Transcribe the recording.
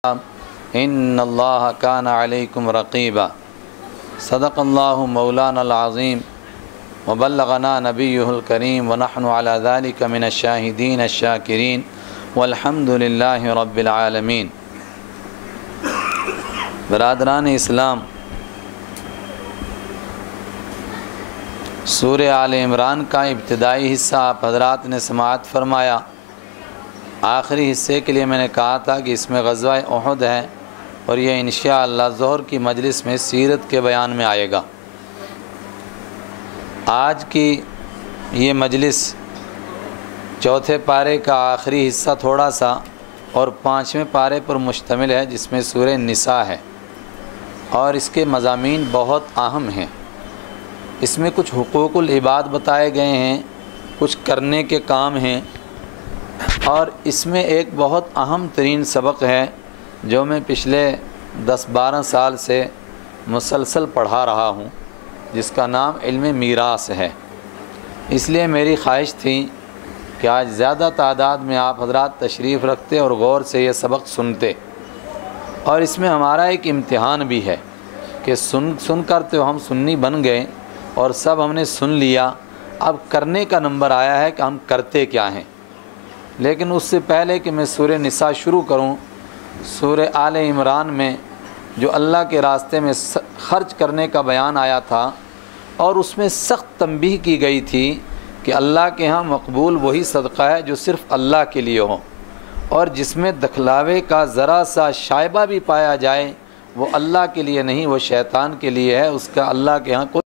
ان اللہ کان علیکم رقیبا صدق اللہ مولانا العظیم وبلغنا نبیہ الکریم ونحن علی ذلک من الشاہدین الشاکرین والحمد للہ رب العالمین۔ برادران اسلام، سورہ آل عمران کا ابتدائی حصہ آپ حضرات نے سماعت فرمایا۔ آخری حصے کے لیے میں نے کہا تھا کہ اس میں غزوہ احد ہے اور یہ انشاءاللہ ظہر کی مجلس میں سیرت کے بیان میں آئے گا۔ آج کی یہ مجلس چوتھے پارے کا آخری حصہ تھوڑا سا اور پانچویں پارے پر مشتمل ہے، جس میں سورہ نساء ہے، اور اس کے مضامین بہت اہم ہیں۔ اس میں کچھ حقوق العباد بتائے گئے ہیں، کچھ کرنے کے کام ہیں، اور اس میں ایک بہت اہم ترین سبق ہے جو میں پچھلے 10-12 سال سے مسلسل پڑھا رہا ہوں، جس کا نام علم میراث ہے۔ اس لیے میری خواہش تھی کہ آج زیادہ تعداد میں آپ حضرات تشریف رکھتے اور غور سے یہ سبق سنتے، اور اس میں ہمارا ایک امتحان بھی ہے کہ سن کر تو ہم سنی بن گئے اور سب ہم نے سن لیا، اب کرنے کا نمبر آیا ہے کہ ہم کرتے کیا ہیں۔ لیکن اس سے پہلے کہ میں سورہ نساء شروع کروں، سورہ آل عمران میں جو اللہ کے راستے میں خرچ کرنے کا بیان آیا تھا، اور اس میں سخت تنبیہ کی گئی تھی کہ اللہ کے ہاں مقبول وہی صدقہ ہے جو صرف اللہ کے لیے ہو، اور جس میں دکھلاوے کا ذرا سا شائبہ بھی پایا جائے وہ اللہ کے لیے نہیں، وہ شیطان کے لیے ہے، اس کا اللہ کے ہاں کوئی